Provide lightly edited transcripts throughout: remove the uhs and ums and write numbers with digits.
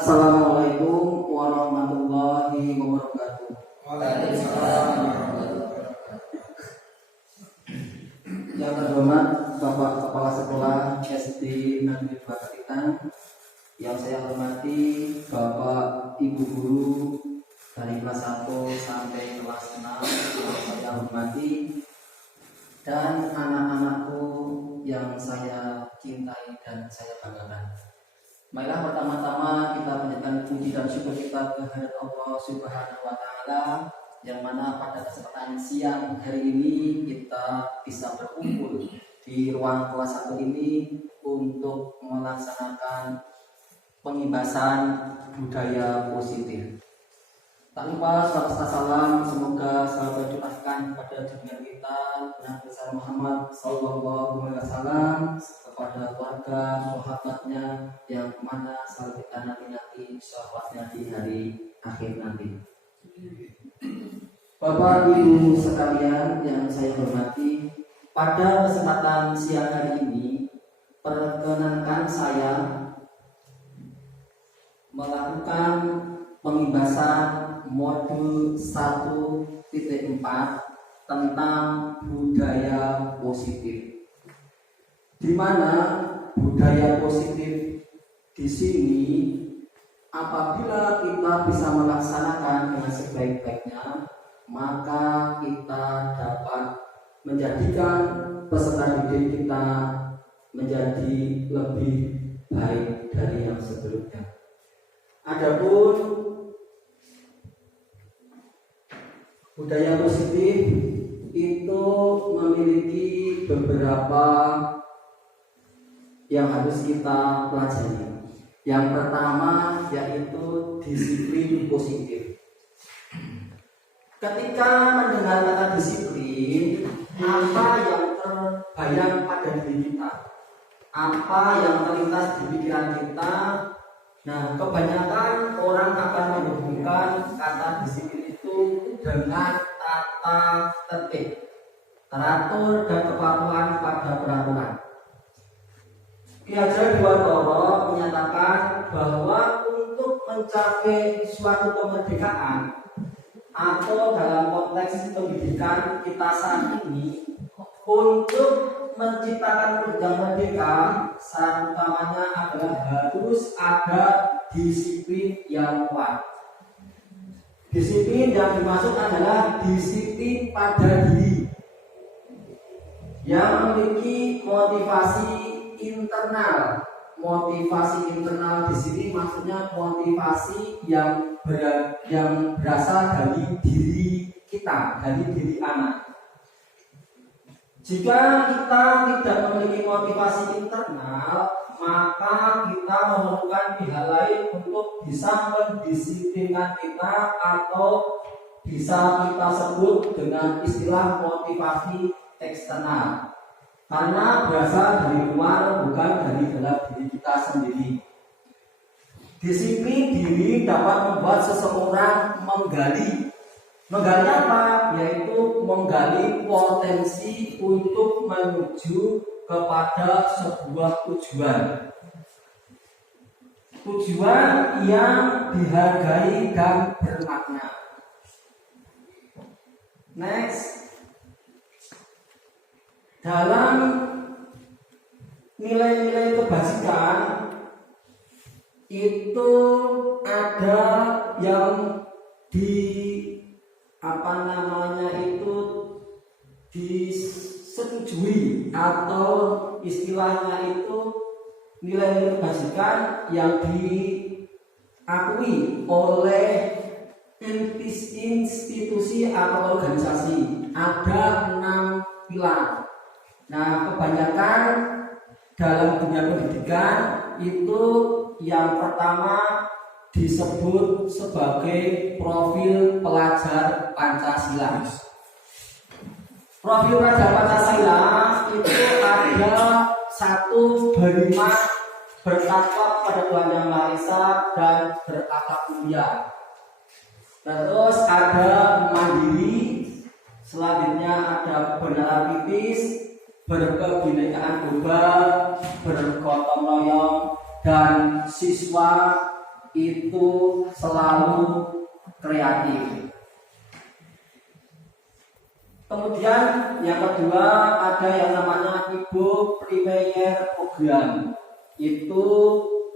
Assalamualaikum warahmatullahi wabarakatuh. Waalaikumsalam warahmatullahi wabarakatuh. Yang terhormat Bapak Kepala Sekolah SD Negeri Baktitan, yang saya hormati Bapak Ibu Guru dari kelas 1 sampai kelas 6 yang saya hormati, dan anak-anakku yang saya cintai dan saya banggakan. Marilah pertama-tama kita panjatkan puji dan syukur kita kehadirat Allah Subhanahu wa Ta'ala, yang mana pada kesempatan siang hari ini kita bisa berkumpul di ruang kelas 1 ini untuk melaksanakan pengibasan budaya positif. Tak lupa salam salam semoga selalu tercurahkan kepada junjungan kita Nabi besar Muhammad Sallallahu Alaihi Wasallam, kepada keluarga, sahabatnya yang mana selalu kita nanti syafaatnya di hari akhir nanti. Bapak Ibu sekalian yang saya hormati, pada kesempatan siang hari ini perkenankan saya melakukan pengibasan modul 1.4 tentang budaya positif, di mana budaya positif di sini apabila kita bisa melaksanakan dengan sebaik-baiknya, maka kita dapat menjadikan peserta didik kita menjadi lebih baik dari yang sebelumnya. Adapun budaya positif itu memiliki beberapa yang harus kita pelajari. Yang pertama yaitu disiplin positif. Ketika mendengar kata disiplin, apa yang terbayang pada diri kita? Apa yang terlintas di pikiran kita? Nah, kebanyakan orang akan menghubungkan kata disiplin itu dengan tata tertib, teratur dan kepatuhan pada peraturan. Ki Hajar Dewantara menyatakan bahwa untuk mencapai suatu kemerdekaan atau dalam konteks pendidikan kita saat ini, untuk menciptakan pendidikan merdeka, syarat utamanya adalah harus ada disiplin yang kuat. Disiplin yang dimaksud adalah disiplin pada diri yang memiliki motivasi internal. Motivasi internal di sini maksudnya motivasi yang berasal dari diri kita, dari diri anak. Jika kita tidak memiliki motivasi internal, maka kita memerlukan pihak lain untuk bisa mendisiplinkan kita, atau bisa kita sebut dengan istilah motivasi eksternal, karena berasal dari luar, bukan dari dalam diri kita sendiri. Disiplin diri dapat membuat seseorang menggali apa? Yaitu menggali potensi untuk menuju kepada sebuah tujuan yang dihargai dan bermakna. Next, dalam nilai-nilai kebajikan itu ada yang disetujui, atau istilahnya itu nilai kebajikan yang diakui oleh institusi atau organisasi. Ada 6 pilar. Nah, kebanyakan dalam dunia pendidikan itu yang pertama disebut sebagai profil pelajar Pancasila. Profil pelajar Pancasila itu ada 1, beriman, bertakwa pada Tuhan Yang Maha Esa, dan berakhlak mulia. Terus ada mandiri, selanjutnya ada kebenaran kritis, berkebinekaan global, bergotong royong, dan siswa itu selalu kreatif. Kemudian yang kedua ada yang namanya Ibu Premier Program. Itu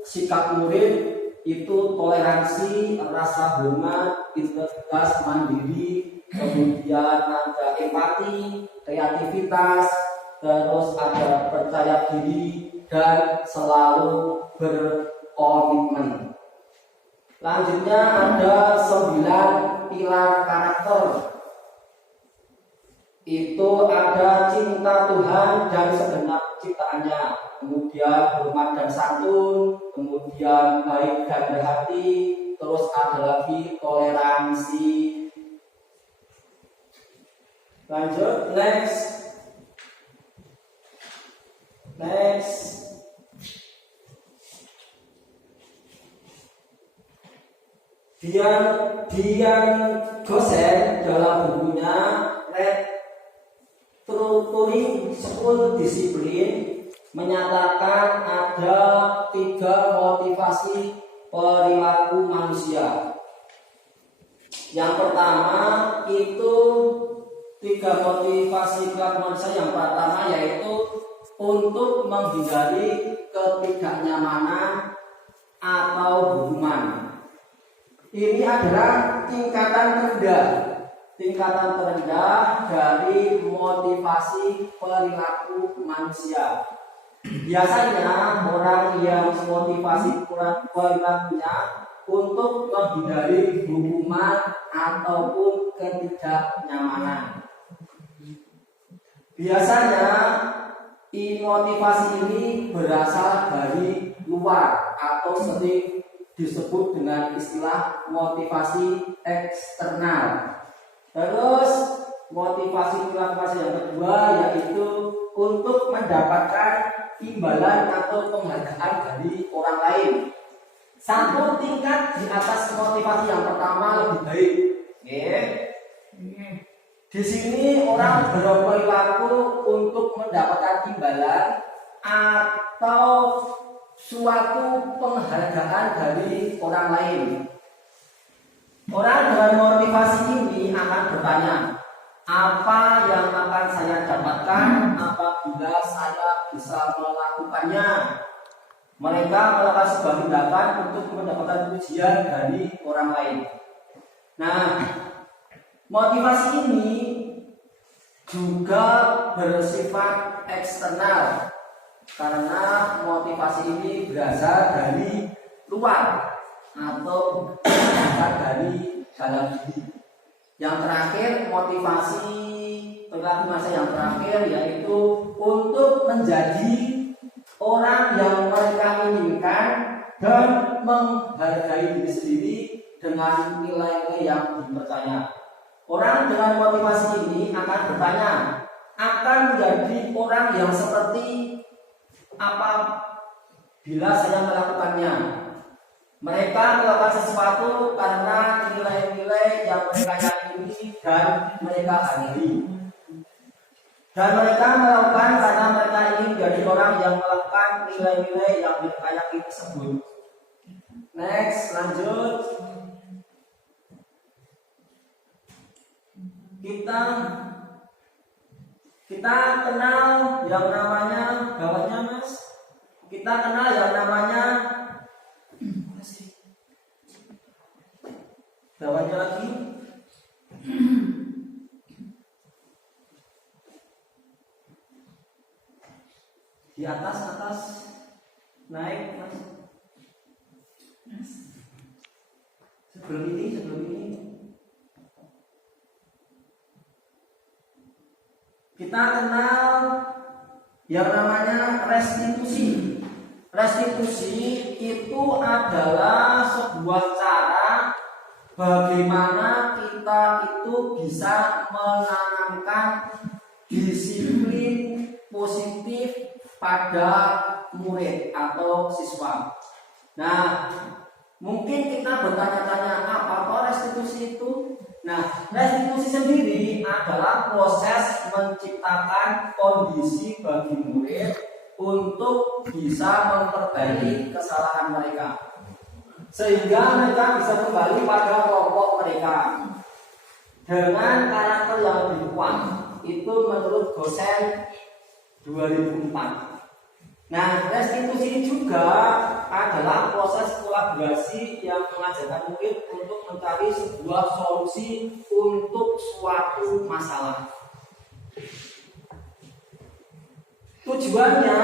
sikap murid itu toleransi, rasa hormat, integritas, mandiri, kemudian ada empati, kreativitas, terus ada percaya diri dan selalu berkomitmen. Lanjutnya ada 9 pilar karakter. Itu ada cinta Tuhan dan segenap ciptaannya, kemudian hormat dan santun, kemudian baik dan berhati, terus ada lagi toleransi. Lanjut, next. Dian Gosen dalam bukunya Restructuring School Discipline menyatakan ada 3 motivasi perilaku manusia. Yang pertama itu 3 motivasi perilaku manusia. Yang pertama yaitu untuk menghindari ketidaknyamanan atau hukuman. Ini adalah tingkatan terendah dari motivasi perilaku manusia. Biasanya orang yang motivasi perilakunya untuk menghindari hukuman ataupun ketidaknyamanan. Biasanya motivasi ini berasal dari luar atau sering disebut dengan istilah motivasi eksternal. Terus motivasi yang kedua yaitu untuk mendapatkan imbalan atau penghargaan dari orang lain. Satu tingkat di atas motivasi yang pertama lebih baik. Di sini orang berperilaku untuk mendapatkan imbalan atau suatu penghargaan dari orang lain. Orang dengan motivasi ini akan bertanya, apa yang akan saya dapatkan apabila saya bisa melakukannya? Mereka melakukan sebuah tindakan untuk mendapatkan pujian dari orang lain. Nah, motivasi ini juga bersifat eksternal karena motivasi ini berasal dari luar atau berasal dari dalam diri. Yang terakhir, motivasi perilaku manusia yang terakhir yaitu untuk menjadi orang yang mereka inginkan dan menghargai diri sendiri dengan nilai-nilai yang dipercaya. Orang dengan motivasi ini akan bertanya, akan menjadi orang yang seperti apa bila saya melakukannya. Mereka melakukan sesuatu karena nilai-nilai yang mereka yakini dan mereka hargai. Dan mereka melakukan karena mereka ingin menjadi orang yang melakukan nilai-nilai yang mereka yakini tersebut. Next, lanjut. Kita kenal yang namanya gawatnya Mas. Kita kenal yang namanya gawatnya lagi. Di atas naik Mas. Sebelum ini kita kenal yang namanya restitusi. Restitusi itu adalah sebuah cara bagaimana kita itu bisa menanamkan disiplin positif pada murid atau siswa. Nah, mungkin kita bertanya-tanya apa restitusi itu? Nah, restitusi sendiri adalah proses menciptakan kondisi bagi murid untuk bisa memperbaiki kesalahan mereka. sehingga mereka bisa kembali pada kelompok mereka dengan karakter yang lebih kuat. Itu menurut dosen 2004. Nah, restitusi juga adalah proses kolaborasi yang mengajarkan murid untuk mencari sebuah solusi untuk suatu masalah. Tujuannya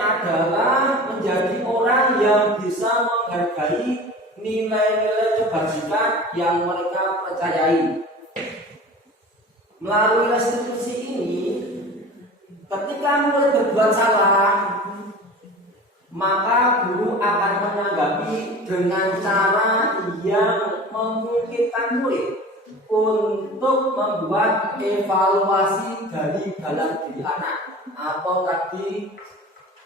adalah menjadi orang yang bisa menghargai nilai-nilai kebajikan yang mereka percayai. Melalui restitusi ini, ketika murid berbuat salah, maka guru akan menanggapi dengan cara yang memungkinkan murid untuk membuat evaluasi dari dalam diri anak, atau tadi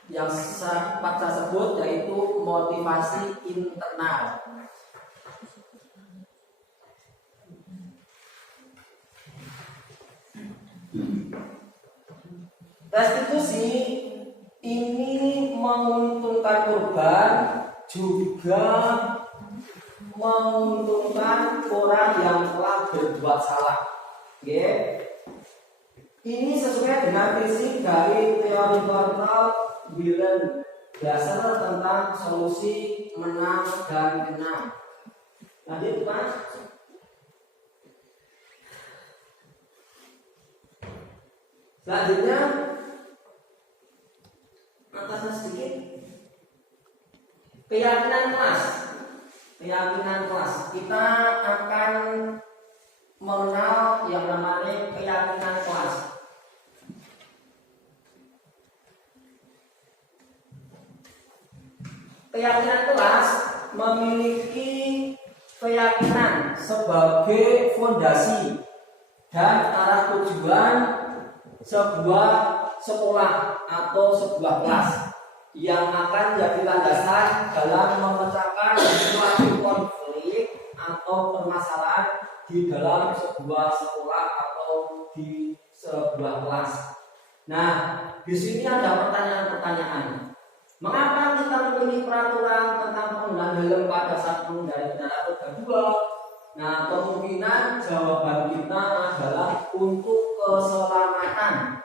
yang sempat saya sebut yaitu motivasi internal. Restitusi ini menguntungkan korban, juga menguntungkan orang yang telah berbuat salah. Ini sesuai dengan prinsip dari teori total Wilhelm dasar tentang solusi menang dan menang. Lanjut, Mas. Selanjutnya, atasnya sedikit, keyakinan kelas. Keyakinan kelas. Kita akan mengenal yang namanya keyakinan kelas. Keyakinan kelas memiliki keyakinan sebagai fondasi dan arah tujuan sebuah sekolah atau sebuah kelas yang akan jadi landasan dalam memecahkan suatu konflik atau permasalahan di dalam sebuah sekolah atau di sebuah kelas. Nah, di sini ada pertanyaan-pertanyaan. Mengapa kita memiliki peraturan tentang penggunaan helm pada saat mengendarai kendaraan roda 2? Nah, kemungkinan jawaban kita adalah untuk keselamatan.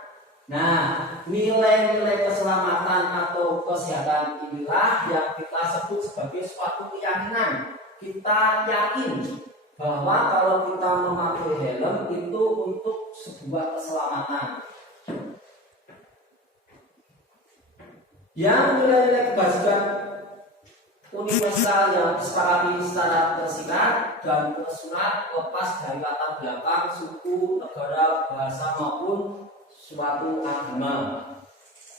Nah, nilai-nilai keselamatan atau kesehatan inilah yang kita sebut sebagai suatu keyakinan. Kita yakin bahwa kalau kita memakai helm itu untuk sebuah keselamatan. Yang nilai-nilai kebajikan universal yang disepakati secara tersirat dan tersurat lepas dari latar belakang, suku, negara, bahasa maupun suatu agama.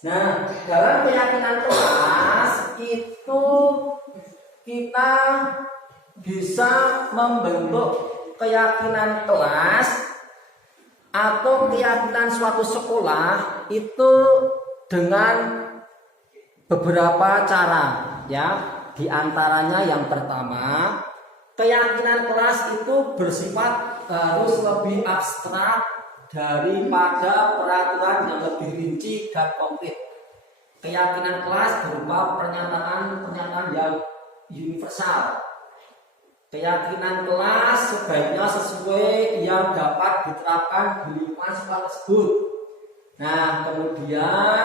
Nah, dalam keyakinan kelas itu kita bisa membentuk keyakinan kelas atau keyakinan suatu sekolah itu dengan beberapa cara, ya. Di antaranya yang pertama, keyakinan kelas itu bersifat harus lebih abstrak daripada peraturan yang lebih rinci dan konkret. Keyakinan kelas berupa pernyataan-pernyataan yang universal. Keyakinan kelas sebaiknya sesuai yang dapat diterapkan di lingkungan sekolah tersebut. Nah, kemudian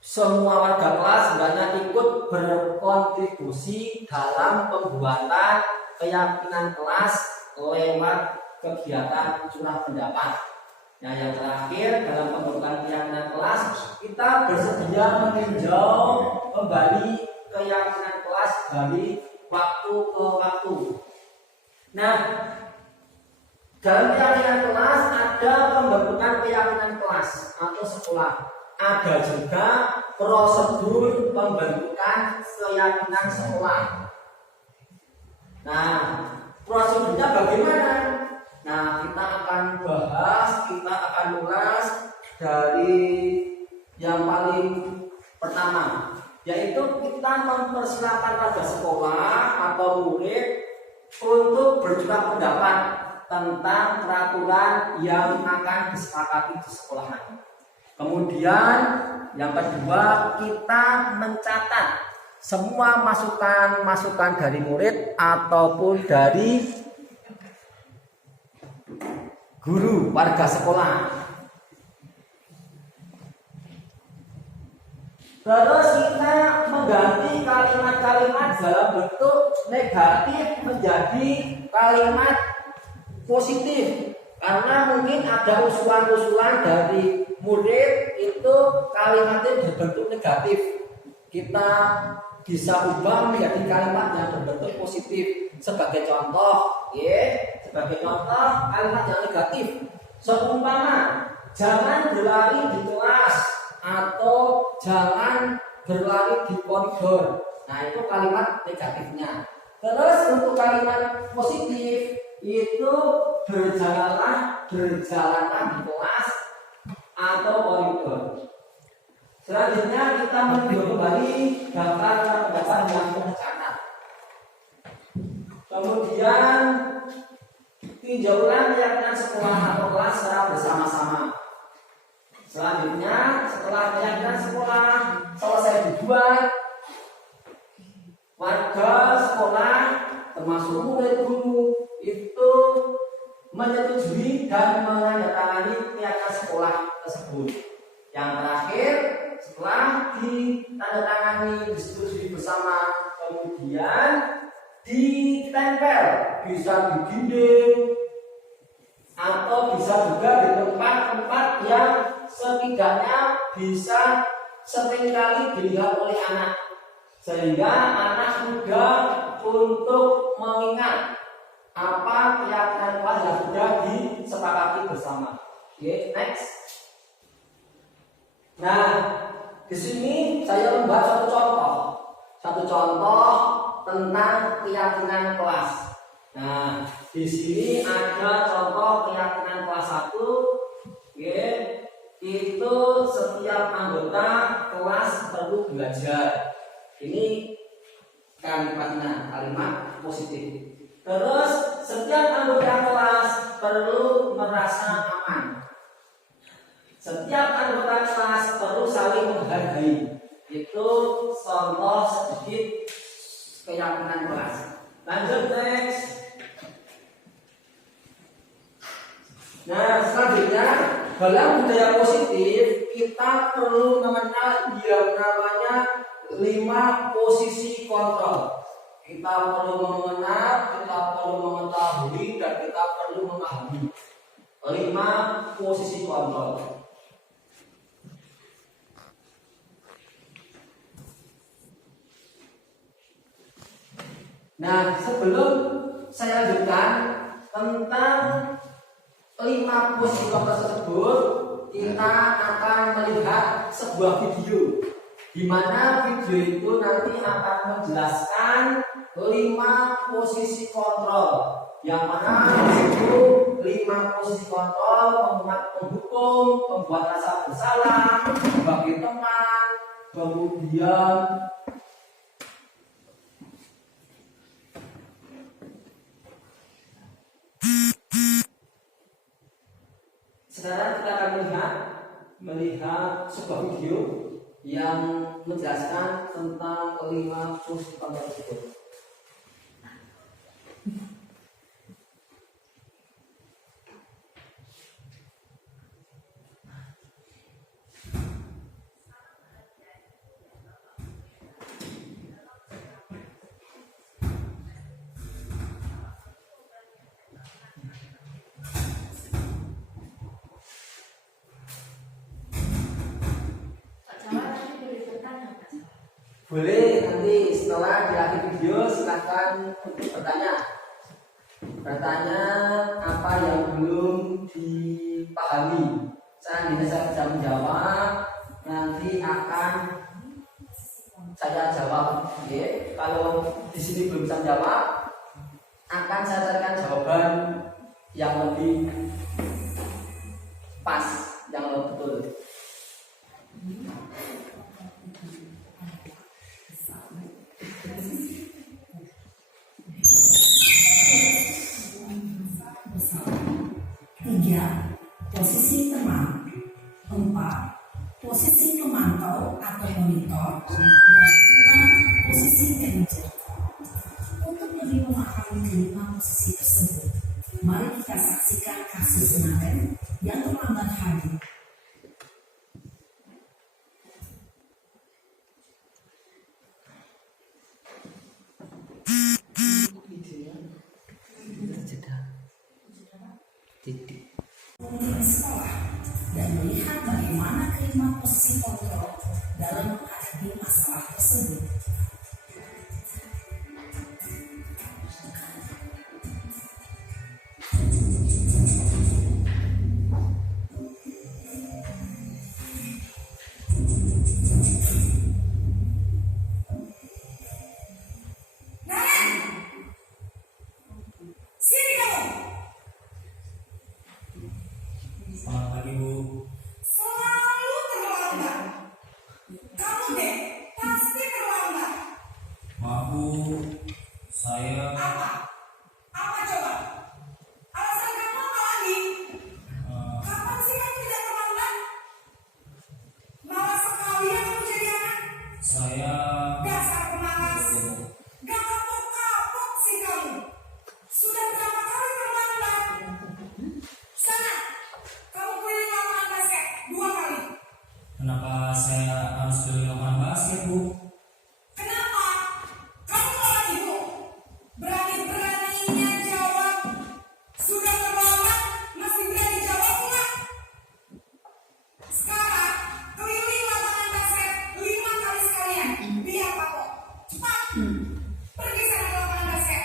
semua warga kelas hendaknya ikut berkontribusi dalam pembuatan keyakinan kelas lewat kegiatan curah pendapat. Nah, yang terakhir dalam pembentukan keyakinan kelas, kita bersedia meninjau kembali keyakinan kelas dari waktu ke waktu. Nah, dalam keyakinan kelas ada pembentukan keyakinan kelas atau sekolah. Ada juga prosedur pembentukan keyakinan sekolah. Nah, prosedurnya bagaimana? Nah, kita akan bahas, kita akan ulas dari yang paling pertama, yaitu kita mempersilahkan pada sekolah atau murid untuk bercurah pendapat tentang peraturan yang akan disepakati di sekolahan. Kemudian yang kedua, kita mencatat semua masukan dari murid ataupun dari guru warga sekolah. Terus kita mengganti kalimat-kalimat dalam bentuk negatif menjadi kalimat positif. Karena mungkin ada usulan-usulan dari murid itu kalimatnya berbentuk negatif. Kita bisa ubah menjadi kalimat yang berbentuk positif. Sebagai contoh, sebagai contoh kalimat yang negatif. Seumpama jangan berlari di kelas atau jangan berlari di koridor. Nah, itu kalimat negatifnya. Terus untuk kalimat positif itu berjalanlah di kelas atau koridor. Selanjutnya kita meninjau kembali gambar yang tercatat. Kemudian tinjau ulang keyakinan sekolah atau kelas secara bersama-sama. Selanjutnya setelah keyakinan sekolah selesai dibuat, warga sekolah termasuk murid guru itu menyetujui dan menandatangani keyakinan sekolah tersebut. Yang terakhir setelah ditandatangani disetujui bersama, kemudian ditempel bisa di dinding atau bisa juga di tempat-tempat yang setidaknya bisa seringkali dilihat oleh anak, sehingga anak mudah untuk mengingat apa keyakinan kelas yang sudah disepakati bersama. Oke, next. Nah, di sini saya membuat satu contoh tentang keyakinan kelas. Nah, di sini ada contoh keyakinan kelas 1. Itu setiap anggota kelas perlu belajar. Ini kalimat positif. Terus setiap anggota kelas perlu merasa aman. Setiap anggota kelas perlu saling menghargai. Itu contoh sedikit keyakinan kelas. Lanjut next. Nah, selanjutnya dalam budaya positif kita perlu mengenal yang namanya 5 posisi kontrol. Kita perlu mengenal, kita perlu mengetahui, dan kita perlu memahami 5 posisi kontrol. Nah, sebelum saya lanjutkan tentang 5 posisi kontrol tersebut, kita akan melihat sebuah video, di mana video itu nanti akan menjelaskan 5 posisi kontrol, yang mana itu 5 posisi kontrol: menghukum, membuat rasa bersalah, bagi teman, kemudian sekarang kita akan melihat sebuah video yang menjelaskan tentang 5 posisi kontrol tersebut. Boleh, nanti setelah di akhir video silahkan untuk bertanya apa yang belum dipahami. Seandainya saya bisa menjawab, nanti akan saya jawab. Kalau di sini belum bisa menjawab, akan saya carikan jawaban yang lebih pas, yang lebih betul. Posisi teman. 4. Posisi pemantau atau monitor. Dan 5. posisi manajer. Untuk lebih memahami kelima posisi tersebut, mari kita saksikan kasus Naren yang terlambat hadir. Pemimpin sekolah dan melihat bagaimana kelima posisi kontrol dalam menghadapi masalah tersebut. Selamat pagi, Bu. Selalu terlambat. Kamu deh, pasti terlambat. Maaf, Bu. Saya Apa? Apa coba? Alasan kamu apa lagi? Kapan sih kamu tidak terlambat? Malas sekali ya kamu jadi anak. saya Dasar pemalas. Gak kapok-kapok sih kamu. Sudah berapa kali terlambat? Sana, kamu keliling lapangan basket 2 kali. kenapa saya harus keliling lapangan basket, Bu? Kenapa? Kamu malah ibu. Berani-beraninya jawab. Sudah terlambat, masih berani jawab enggak? Sekarang, keliling lapangan basket 5 kali sekalian. Biar kapok. Cepat. Pergi sana ke lapangan basket.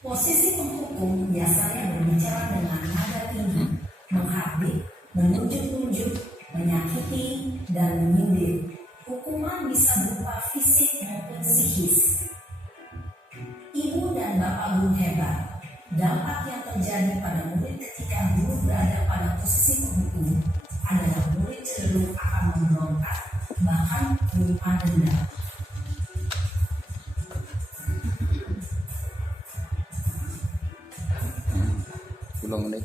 Posisi penghukum biasanya berbicara dengan nada tinggi, menghardik, menunjuk-nunjuk, menyakiti, dan menyindir. Hukuman bisa berupa fisik maupun psikis. Ibu dan bapak guru hebat. Dampak yang terjadi pada murid ketika guru berada pada posisi penghukum adalah murid cenderung akan memberontak, bahkan menyimpan dendam. Belum menit.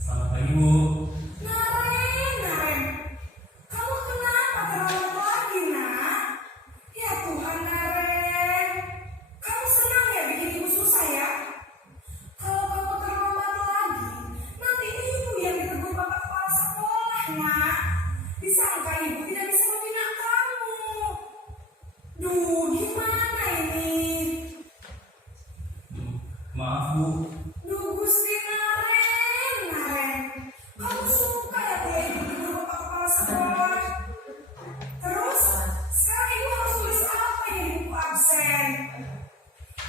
Selamat pagi, Bu. Naren. Kamu kenapa terlambat lagi, nak? Ya Tuhan, Naren. Kamu senang ya bikin ibu susah ya? Kalau kamu terlambat lagi, nanti ibu yang ditegur bapak kepala sekolah, nak. Disangka ibu tidak bisa membina kamu. Duh, gimana ini? Maaf, Bu. Duh, Gusti Naren. Kamu suka ya kalau ibu ditegur bapak kepala sekolah? Terus, sekarang ibu harus tulis apa ini di buku absen?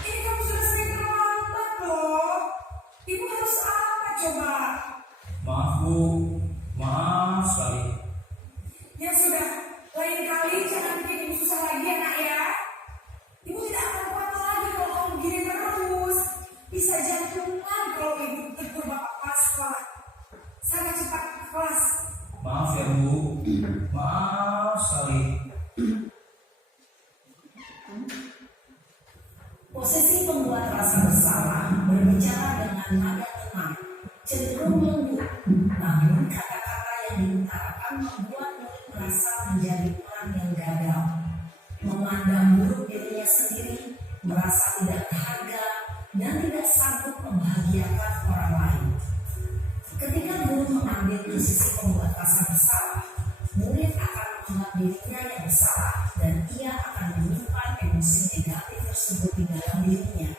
Ini kamu sudah sering terlambat loh. Ibu harus apa coba? Maaf, Bu. Maaf sekali. Ya sudah, lain kali jangan bikin ibu susah lagi ya nak ya. Ibu tidak akan kuat lagi kalau kamu begini terus. Bisa jantungan kalau ibu tegur bapak kepala sekolah. Sana cepat ke kelas. Maaf ya, Bu. Maaf sekali. Posisi pembuat rasa bersalah berbicara dengan nada tenang, cenderung lembut, namun kata-kata yang diutarakan membuat murid merasa menjadi orang yang gagal, memandang buruk dirinya sendiri, merasa tidak berharga, dan tidak sanggup membahagiakan orang lain. Ketika guru mengambil posisi pembuat rasa bersalah, murid akan menganggap dirinya yang bersalah dan ia akan menyimpan emosi negatif tersebut di dalam dirinya.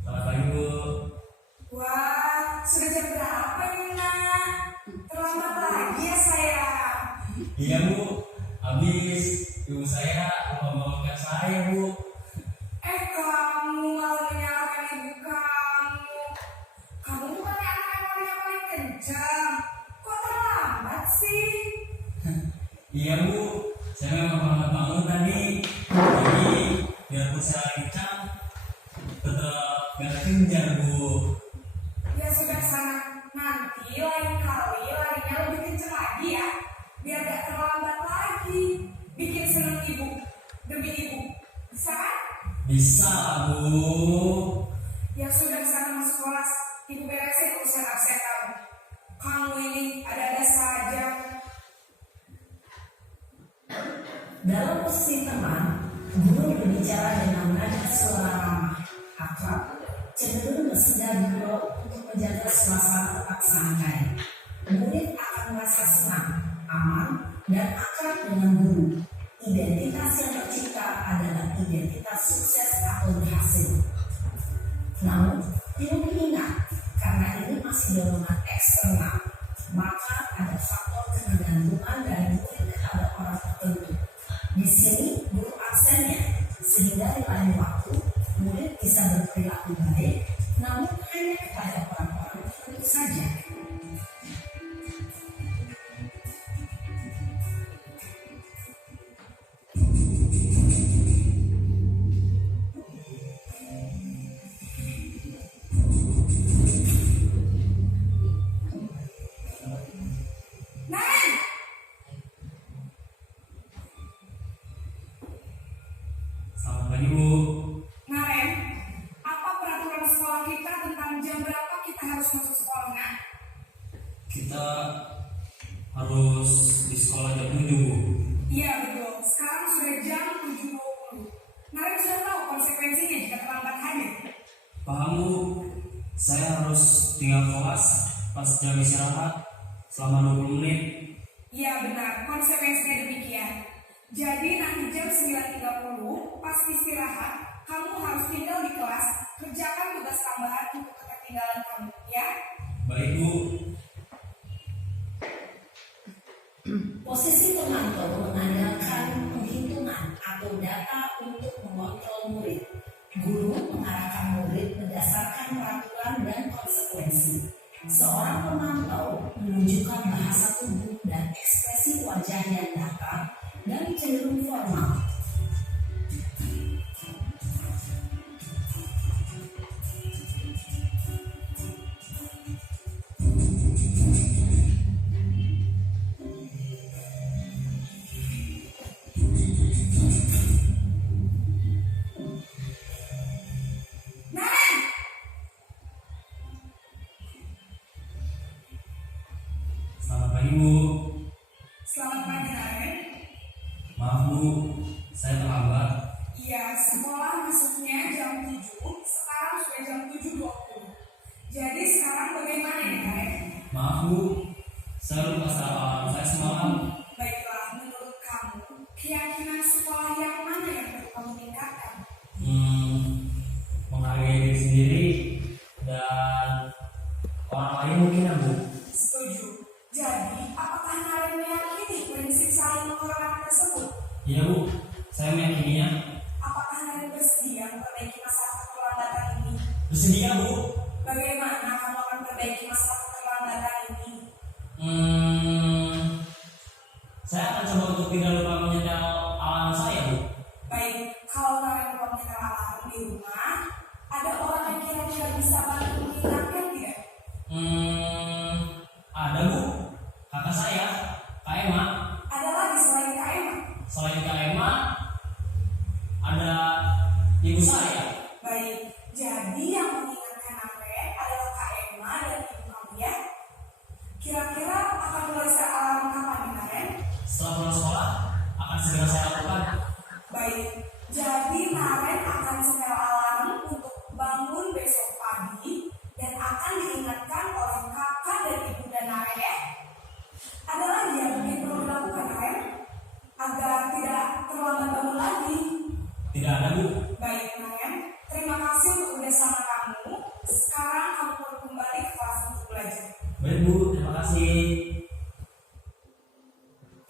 Selamat pagi, Bu. Wah, sudah jam berapa ini nak? Terlambat lagi ya sayang. Iya, Bu. Habis ibu saya membangunkan saya, Bu. Kamu malah menyalahkan ibu Iya Bu, saya memang terlambat bangun tadi. Jadi biarpun saya lincah, tetap gak kejar Bu. Ya sudah sana, nanti lain kali larinya lebih kenceng lagi ya, biar gak terlambat lagi. Bikin seneng ibu, demi ibu, bisa kan? Bisa Bu. Ya sudah sana masuk kelas, ibu beresin urusan absen kamu. Kamu ini ada-ada saja. Dalam posisi teman, guru berbicara dengan nada suara ramah, akrab, cenderung bersedia guru untuk menjaga suasana tetap santai. Murid akan merasa senang, aman, dan akrab dengan guru. Identitas yang tercipta adalah identitas sukses atau berhasil. Namun, perlu diingat, karena ini masih dorongan eksternal, maka ada faktor ketergantungan dari murid kepada orang tertentu. Di sini guru absennya, sehingga di lain waktu murid bisa berperilaku baik, namun hanya kepada orang-orang tertentu saja. Naren! Selamat pagi Bu. Naren, apa peraturan sekolah kita tentang jam berapa kita harus masuk sekolahnya? Kita harus di sekolah jam 7 Bu. Iya betul, sekarang sudah jam 7.20. Naren sudah tahu konsekuensinya jika terlambat hadir. Paham Bu, saya harus tinggal kelas pas jam istirahat selama 20 menit. Iya benar, konsekuensinya demikian. Jadi nanti jam 9.30 pas istirahat, kamu harus tinggal di kelas, kerjakan tugas tambahan untuk ketertinggalan kamu, ya? Baik Bu. Posisi pemantau mengandalkan penghitungan atau data untuk mengontrol murid. Guru mengarahkan murid berdasarkan peraturan dan konsekuensi. Seorang pemantau menunjukkan bahasa tubuh dan ekspresi wajah yang datar dan cenderung formal. Naren! Selamat pagi Bu. Selamat pagi Naren. Maaf Bu, saya terlambat. Iya, sekolah masuknya jam 7, sekarang sudah jam 7.20. Jadi sekarang bagaimana ya Naren? Maaf Bu, saya lupa salah saya semalam. Baiklah, menurut kamu, keyakinan sekolah yang mana yang perlu kamu tingkatkan? Menghargai diri sendiri dan orang lain mungkin ya Bu. Setuju. Jadi, apakah Naren meyakini prinsip saling menghormati tersebut? Iya Bu, saya meyakininya. Apakah Naren bersedia memperbaiki masalah keterlambatan ini? Bersedia Bu. Bagaimana kamu akan memperbaiki masalah keterlambatan ini? Saya akan coba untuk tidak lupa menyetel alarm saya Bu. Baik, kalau Naren lupa menyetel alarm di rumah, ada orang yang kira-kira bisa bantu mengingatkan tidak? Ada Bu, kakak saya, Kak Emma. Ada lagi selain Kak Emma? Selain Kak Emma, ada ibu saya. Baik, jadi yang mengingatkan Naren adalah Kak Emma dan ibu kamu ya? Kira-kira akan mulai set alarm kapan nih Naren? Setelah pulang sekolah, akan segera saya lakukan. Baik, jadi Naren akan setel alarm untuk bangun besok pagi dan akan diingatkan oleh kakak dan ibu dan Naren ya. Ada lagi yang mungkin perlu dilakukan Naren agar tidak terlambat bangun lagi. Tidak ada Bu. Baik Naren, terima kasih untuk kerjasama kamu. Sekarang kamu perlu kembali ke kelas untuk belajar. Baik Bu, terima kasih.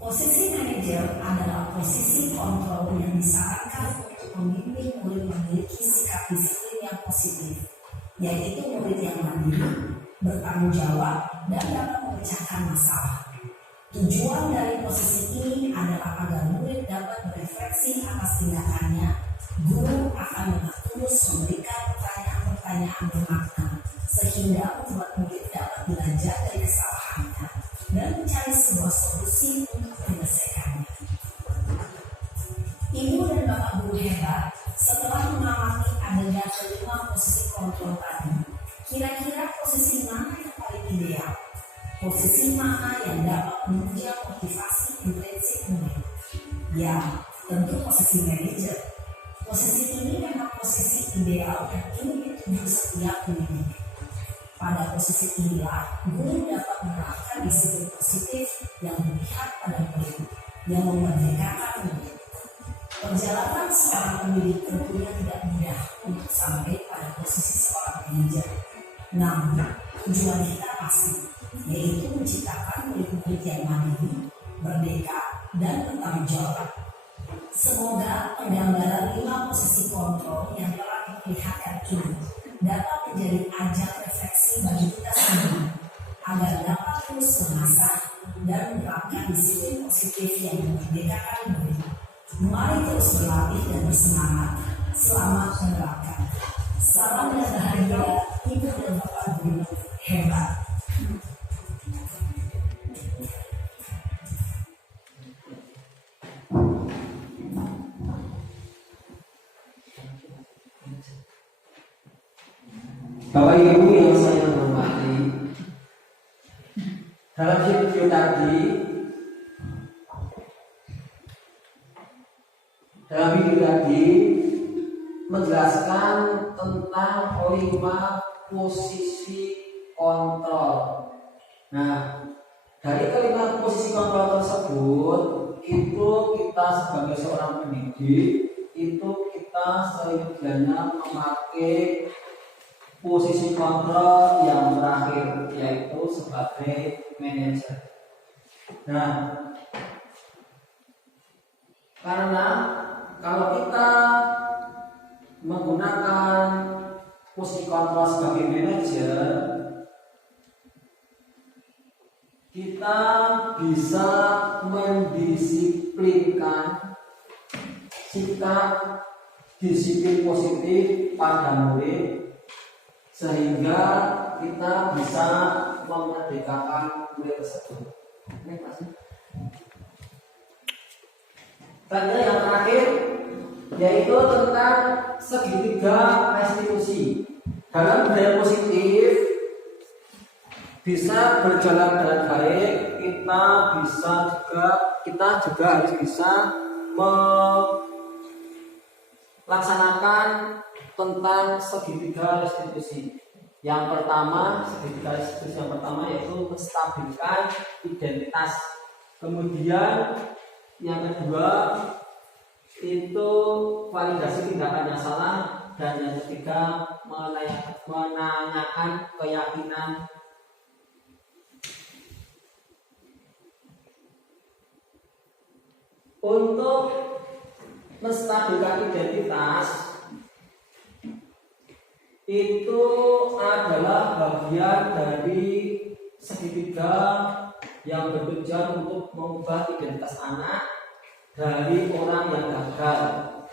Posisi manajer adalah posisi kontrol yang disarankan untuk membimbing murid memiliki sikap disiplin yang positif, yaitu murid yang mandiri, bertanggung jawab, dan dapat memecahkan masalah. Tujuan dari posisi ini adalah agar murid dapat berefleksi atas tindakannya. Guru akan dengan tulus memberikan pertanyaan-pertanyaan bermakna sehingga membuat murid dapat belajar dari kesalahannya dan mencari sebuah solusi untuk menyelesaikannya. Ibu dan bapak guru hebat, setelah mengamati adegan kelima posisi kontrol tadi, kira-kira posisi mana yang paling ideal? Posisi mana yang dapat menunjang motivasi intrinsik murid? Ya, tentu posisi manajer. Posisi ini memang posisi ideal dan ingin dituju setiap murid. Pada posisi inilah, guru dapat menerapkan disiplin positif yang berpihak pada murid, yang memerdekakan murid. Perjalanan seorang pendidik tentunya tidak mudah untuk sampai pada posisi seorang manajer. Namun, tujuan kita pasti, yaitu menciptakan murid-murid yang mandiri, merdeka, dan bertanggung jawab. Semoga penggambaran 5 posisi kontrol yang telah diperlihatkan ini dapat menjadi ajang refleksi bagi kita semua, agar dapat terus mengasah dan menerapkan disiplin positif yang memerdekakan murid. Mari terus berlatih dan bersemangat. Selamat menerapkan. Salam dan bahagia, Ibu dan Bapak Guru hebat. Bapak Ibu yang saya hormati, dalam video tadi menjelaskan tentang 5 posisi kontrol. Nah, dari kelima posisi kontrol tersebut, itu kita sebagai seorang pendidik, itu kita seyogianya memakai posisi kontrol yang terakhir, yaitu sebagai manajer. Nah, karena kalau kita menggunakan posisi kontrol sebagai manajer, kita bisa mendisiplinkan sikap disiplin positif pada murid, sehingga kita bisa memerdekakan murid tersebut. Dan yang terakhir yaitu tentang segitiga restitusi. Dalam budaya positif bisa berjalan dengan baik, kita juga harus bisa melaksanakan tentang segitiga restitusi. Yang pertama, segitiga restitusi yang pertama yaitu menstabilkan identitas. Kemudian yang kedua itu validasi tindakan yang salah, dan yang ketiga menanyakan keyakinan. Untuk menstabilkan identitas itu adalah bagian dari segitiga yang bertujuan untuk mengubah identitas anak dari orang yang gagal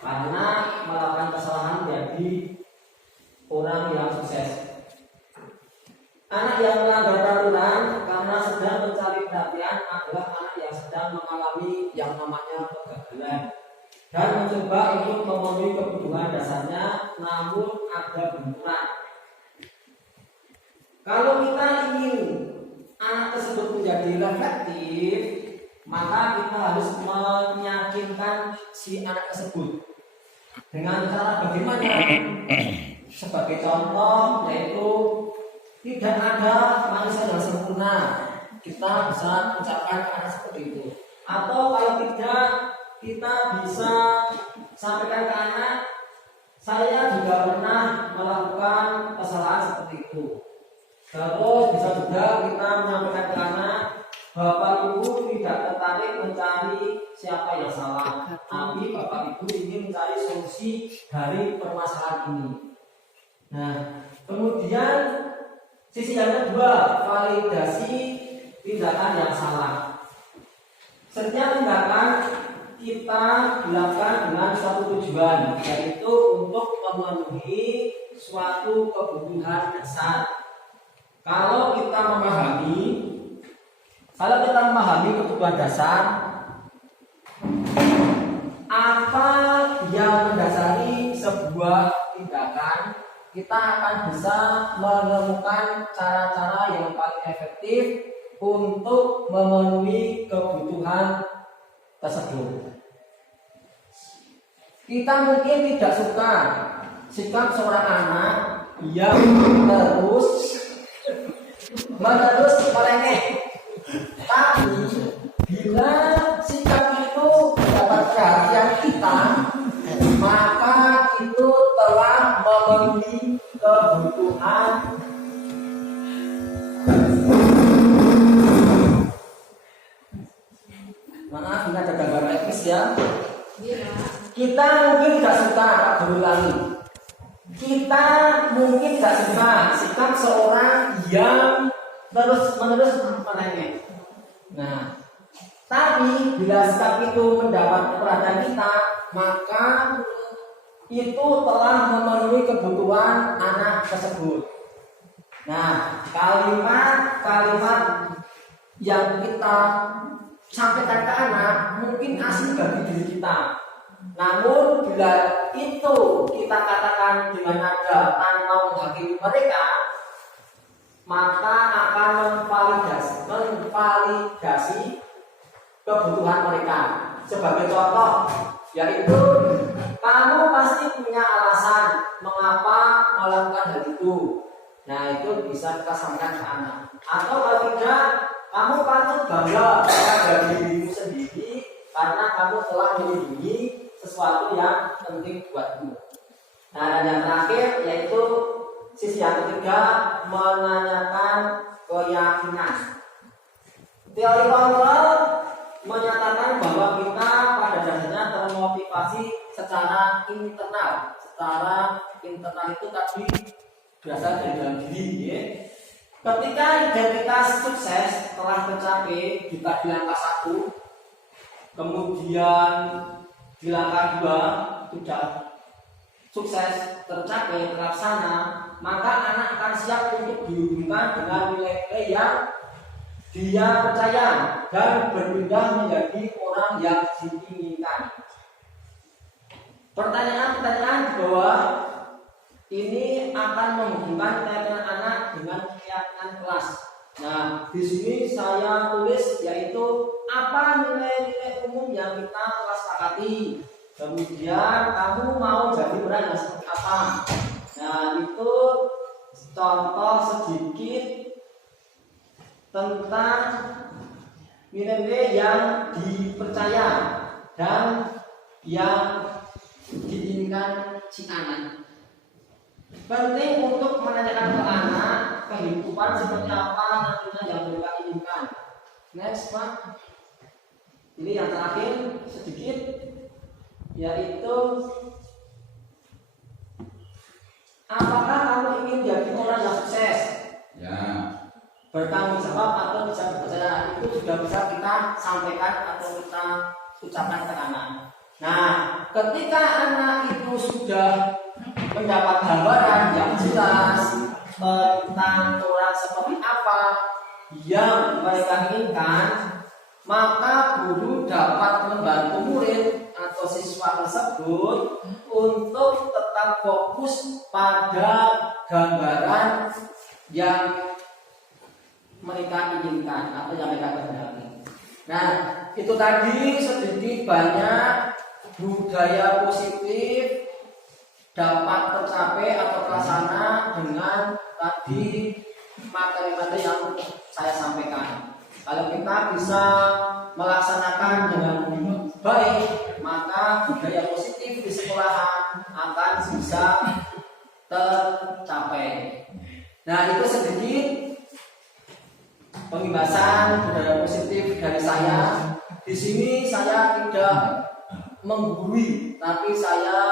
karena melakukan kesalahan menjadi orang yang sukses. Anak yang melanggar peraturan karena sedang mencari perhatian adalah anak yang sedang mengalami yang namanya kegagalan dan mencoba untuk memenuhi kebutuhan dasarnya, namun ada benturan. Kalau kita ingin anak tersebut menjadi reflektif, maka kita harus meyakinkan si anak tersebut dengan cara bagaimana? Sebagai contoh yaitu tidak ada manusia yang sempurna. Kita bisa ucapkan anak seperti itu. Atau kalau tidak, kita bisa sampaikan ke anak, saya juga pernah melakukan kesalahan seperti itu. Terus bisa juga kita menyampaikan ke anak, Bapak Ibu tidak tertarik mencari siapa yang salah, tapi Bapak Ibu ingin mencari solusi dari permasalahan ini. Nah, kemudian sisi yang kedua, validasi tindakan yang salah. Setiap tindakan kita lakukan dengan suatu tujuan, yaitu untuk memenuhi suatu kebutuhan dasar. Kalau kita memahami kebutuhan dasar, apa yang mendasari sebuah tindakan, kita akan bisa menemukan cara-cara yang paling efektif untuk memenuhi kebutuhan tersebut. Kita mungkin tidak suka sikap seorang anak yang menerus melengeh, tapi bila sikap itu dapat perhatian kita, maka itu telah memenuhi kebutuhan. Maaf, ini ada gambar teknis ya. Kita mungkin tidak suka, berulangi. Kita mungkin tidak suka sikap seorang yang terus-menerus melengeh. Nah, tapi bila sikap itu mendapat perhatian kita, maka itu telah memenuhi kebutuhan anak tersebut. Nah, kalimat-kalimat yang kita sampaikan ke anak mungkin asing bagi diri kita. Namun bila itu kita katakan dengan nada tanpa menghakimi mereka, maka akan memvalidasi kebutuhan mereka. Sebagai contoh, yaitu kamu pasti punya alasan mengapa melakukan hal itu. Nah, itu bisa kita sampaikan ke anak. Atau kalau tidak, kamu patut bangga pada dirimu sendiri karena kamu telah melindungi sesuatu yang penting buatmu. Nah, dan yang terakhir yaitu sisi yang ketiga, menanyakan keyakinan. Teori kontrol menyatakan bahwa kita pada dasarnya termotivasi secara internal. Secara internal itu tadi berasal dari dalam diri. Ya. Ketika identitas sukses telah tercapai di langkah 1, kemudian di langkah 2 sudah sukses tercapai terlaksana, maka anak akan siap untuk dihubungkan dengan nilai-nilai yang dia percaya dan berpindah menjadi orang yang diinginkan. Pertanyaan-pertanyaan di bawah ini akan menghubungkan keyakinan anak dengan keyakinan kelas. Nah, di sini saya tulis yaitu apa nilai-nilai umum yang kita telah sepakati. Kemudian kamu mau jadi orang yang seperti apa? Nah, itu contoh sedikit tentang nilai-nilai yang dipercaya dan yang diinginkan si anak. Penting untuk menanyakan ke anak kehidupan seperti apa nantinya yang mereka inginkan. Next, Pak. Ini yang terakhir sedikit, yaitu apakah kamu ingin jadi orang yang sukses? Ya. Bertanggung jawab atau bisa berpercaya, itu juga bisa kita sampaikan atau kita ucapkan ke anak. Nah, ketika anak itu sudah mendapat gambaran yang jelas tentang orang seperti apa yang mereka inginkan, maka guru dapat membantu murid atau siswa tersebut untuk tetap fokus pada gambaran yang mereka inginkan atau yang mereka kehendaki. Nah, itu tadi sedikit banyak budaya positif dapat tercapai atau terlaksana dengan tadi materi-materi yang saya sampaikan. Kalau kita bisa melaksanakan dengan baik, maka budaya positif di sekolahan akan bisa tercapai. Nah, itu sedikit pembahasan budaya positif dari saya. Di sini saya tidak menggurui, tapi saya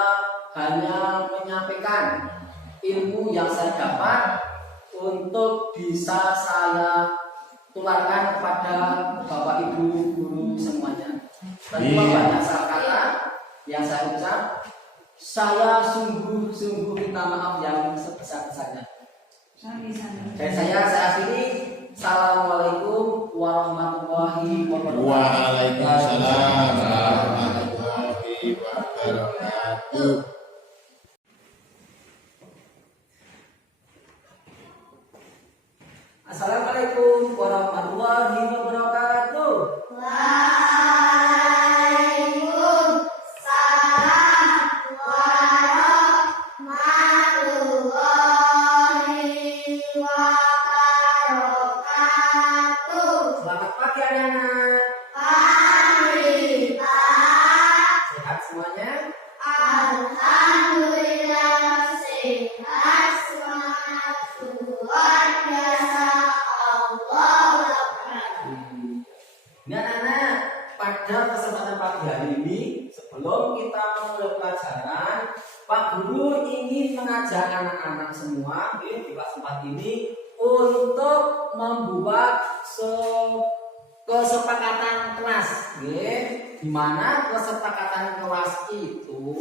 hanya menyampaikan ilmu yang saya dapat untuk bisa saya tularkan kepada Bapak Ibu guru semuanya. Tanpa banyak salah kata yang saya ucap, saya sungguh-sungguh minta maaf yang sebesar-besarnya. Dan saya akhiri. Assalamualaikum warahmatullahi wabarakatuh. Waalaikumsalam warahmatullahi wabarakatuh. Assalamualaikum warahmatullahi wabarakatuh. Selamat pagi anak-anak. Sehat semuanya? Ini anak-anak, pada kesempatan pagi hari ini, sebelum kita memulai pelajaran, Pak Guru ingin mengajak anak-anak semua di kesempatan ini untuk membuat kesepakatan kelas, di mana kesepakatan kelas itu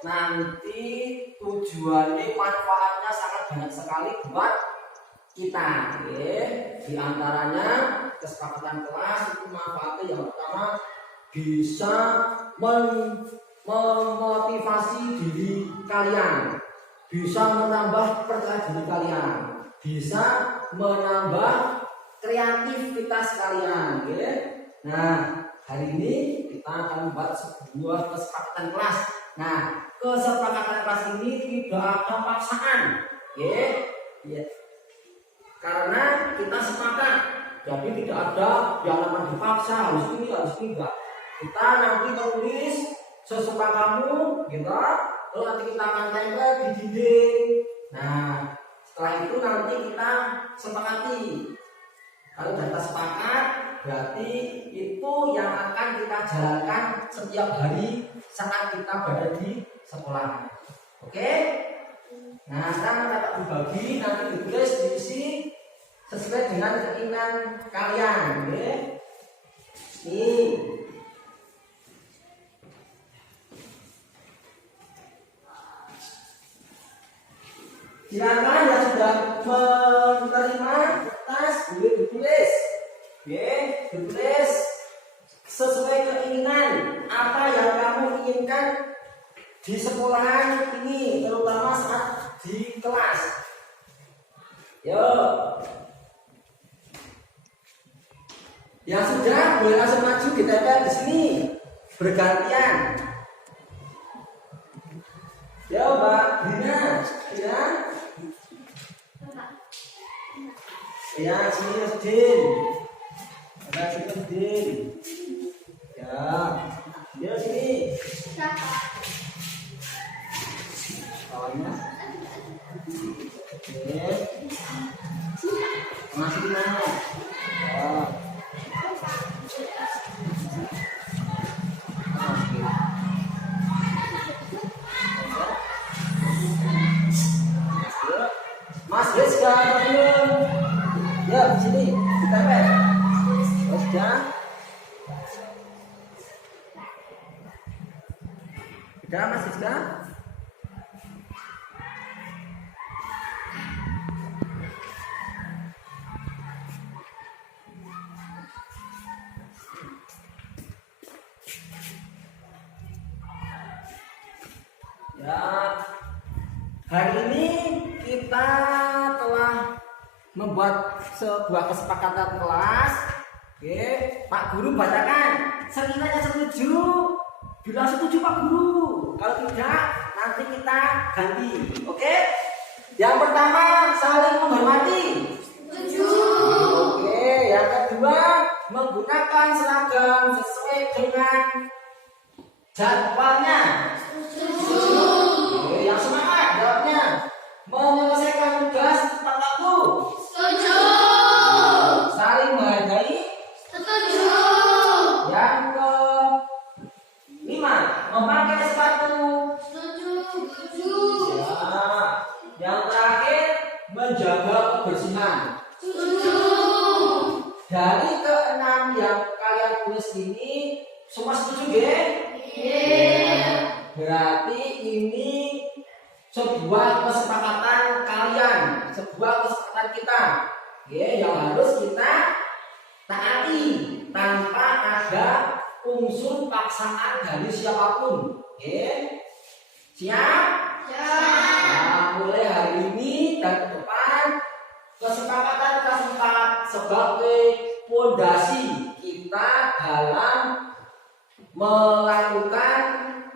nanti tujuannya manfaatnya sangat banyak sekali buat kita, di antaranya kesepakatan kelas itu manfaatnya yang pertama bisa memotivasi diri kalian, bisa menambah percaya diri kalian, bisa menambah kreativitas kalian. Nah, hari ini kita akan membuat sebuah kesepakatan kelas. Nah, kesepakatan kelas ini tidak ada paksaan, karena kita sepakat, jadi tidak ada yang namanya dipaksa harus ini enggak. Kita nanti menulis sesuka kamu, lalu nanti kita akan tempel di dinding. Nah, setelah itu nanti kita sepakati. Kalau kita sepakat, berarti itu yang akan kita jalankan setiap hari saat kita berada di sekolah. Oke? Nah, sekarang dapat dibagi, nanti ditulis diisi sesuai dengan keinginan kalian. Nih. Silakan yang sudah menerima kertas boleh ditulis, ditulis sesuai keinginan apa yang kamu inginkan di sekolahan ini, terutama saat di kelas. Yuk, yang sudah boleh langsung maju ditempel di sini bergantian. Ya Mbak Dina, ya sini Din, ada sini Din, ya sini. Awalnya, masih di mana? Mas Rizka belum? Ya di sini kita lihat. Sudah. Sudah Mas Rizka? Ya, hari ini kita telah membuat sebuah kesepakatan kelas. Pak Guru bacakan. Sekiranya setuju, bilang setuju Pak Guru. Kalau tidak, nanti kita ganti. Oke? Yang pertama, saling menghormati. Setuju. Oke, yang kedua, menggunakan seragam sesuai dengan jadwalnya. Yang semangat jawabnya, menyelesaikan tugas tepat waktu. Setuju. Saling menghargai. Setuju. Yang kelima, memakai sepatu. Setuju. Ya. Yang terakhir, menjaga kebersihan. Setuju. Dari keenam yang kalian tulis ini semua setuju nggih? Iya. Berarti ini sebuah kesepakatan kalian, sebuah kesepakatan kita, yang harus kita taati tanpa ada unsur paksaan dari siapapun. Siap? Nah, mulai hari ini dan ke depan kesepakatan kita sepakat sebagai fondasi kita dalam melakukan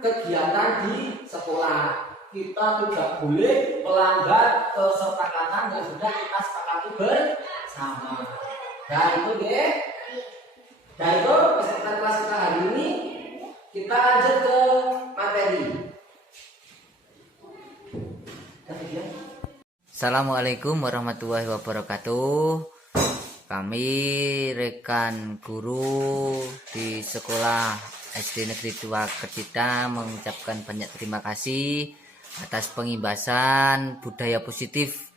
kegiatan di sekolah. Kita tidak boleh melanggar kesepakatan yang sudah kita sepakati bersama. Dan itu kesepakatan kelas kita hari ini. Kita lanjut ke materi. Assalamualaikum warahmatullahi wabarakatuh. Kami rekan guru di sekolah SD Negeri 2 Kecita mengucapkan banyak terima kasih atas pengimbasan budaya positif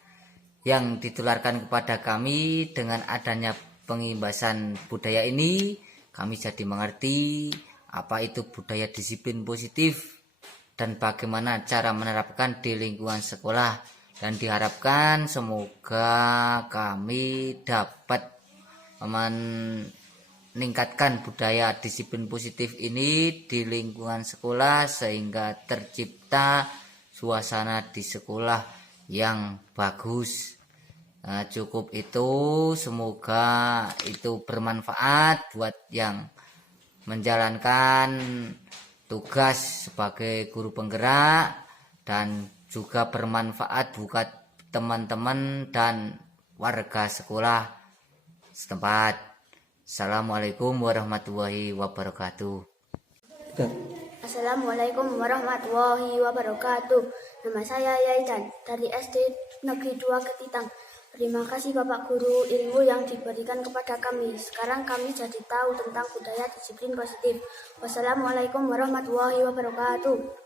yang ditularkan kepada kami. Dengan adanya pengimbasan budaya ini, kami jadi mengerti apa itu budaya disiplin positif dan bagaimana cara menerapkan di lingkungan sekolah, dan diharapkan semoga kami dapat meningkatkan budaya disiplin positif ini di lingkungan sekolah sehingga tercipta suasana di sekolah yang bagus. Nah, cukup itu, semoga itu bermanfaat buat yang menjalankan tugas sebagai guru penggerak, dan juga bermanfaat buat teman-teman dan warga sekolah setempat. Assalamualaikum warahmatullahi wabarakatuh. Assalamualaikum warahmatullahi wabarakatuh. Nama saya Yaidan dari SD Negeri 2 Ketitang. Terima kasih Bapak Guru ilmu yang diberikan kepada kami. Sekarang kami jadi tahu tentang budaya disiplin positif. Wassalamualaikum warahmatullahi wabarakatuh.